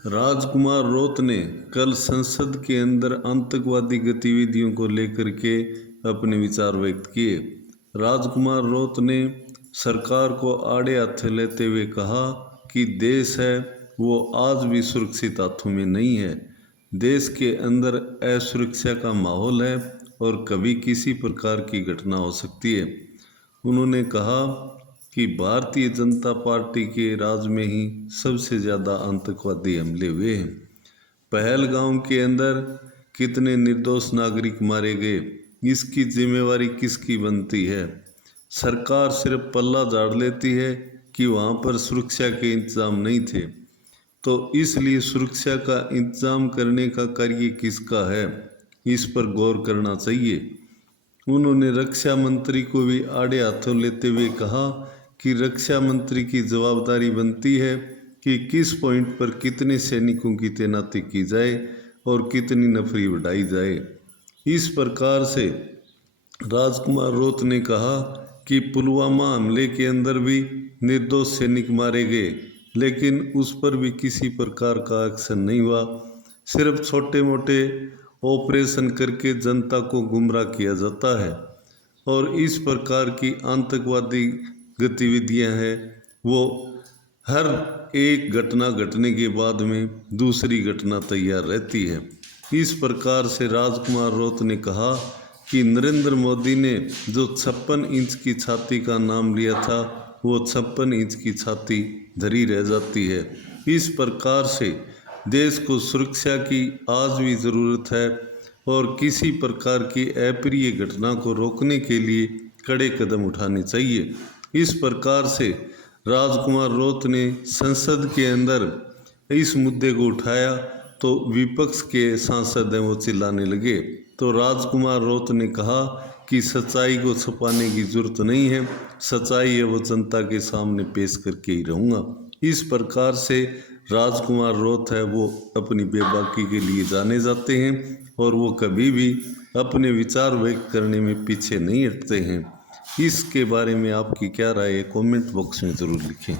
राजकुमार रोत ने कल संसद के अंदर आतंकवादी गतिविधियों को लेकर के अपने विचार व्यक्त किए। राजकुमार रोत ने सरकार को आड़े हाथों लेते हुए कहा कि देश है वो आज भी सुरक्षित हाथों में नहीं है। देश के अंदर असुरक्षा का माहौल है और कभी किसी प्रकार की घटना हो सकती है। उन्होंने कहा कि भारतीय जनता पार्टी के राज में ही सबसे ज़्यादा आतंकवादी हमले हुए हैं। पहलगाम के अंदर कितने निर्दोष नागरिक मारे गए, इसकी जिम्मेवारी किसकी बनती है? सरकार सिर्फ पल्ला झाड़ लेती है कि वहाँ पर सुरक्षा के इंतजाम नहीं थे, तो इसलिए सुरक्षा का इंतजाम करने का कार्य किसका है, इस पर गौर करना चाहिए। उन्होंने रक्षा मंत्री को भी आड़े हाथों लेते हुए कहा कि रक्षा मंत्री की जवाबदारी बनती है कि किस पॉइंट पर कितने सैनिकों की तैनाती की जाए और कितनी नफरी बढ़ाई जाए। इस प्रकार से राजकुमार रोत ने कहा कि पुलवामा हमले के अंदर भी निर्दोष सैनिक मारे गए, लेकिन उस पर भी किसी प्रकार का एक्शन नहीं हुआ। सिर्फ छोटे मोटे ऑपरेशन करके जनता को गुमराह किया जाता है और इस प्रकार की आतंकवादी गतिविधियां हैं वो हर एक घटना घटने के बाद में दूसरी घटना तैयार रहती है। इस प्रकार से राजकुमार रोत ने कहा कि नरेंद्र मोदी ने जो 56 इंच की छाती का नाम लिया था वो 56 इंच की छाती धरी रह जाती है। इस प्रकार से देश को सुरक्षा की आज भी ज़रूरत है और किसी प्रकार की अप्रिय घटना को रोकने के लिए कड़े कदम उठाने चाहिए। इस प्रकार से राजकुमार रोत ने संसद के अंदर इस मुद्दे को उठाया तो विपक्ष के सांसद हैं वो चिल्लाने लगे। तो राजकुमार रोत ने कहा कि सच्चाई को छुपाने की जरूरत नहीं है, सच्चाई है वो जनता के सामने पेश करके ही रहूँगा। इस प्रकार से राजकुमार रोत है वो अपनी बेबाकी के लिए जाने जाते हैं और वो कभी भी अपने विचार व्यक्त करने में पीछे नहीं हटते हैं। इसके बारे में आपकी क्या राय है, कमेंट बॉक्स में ज़रूर लिखें।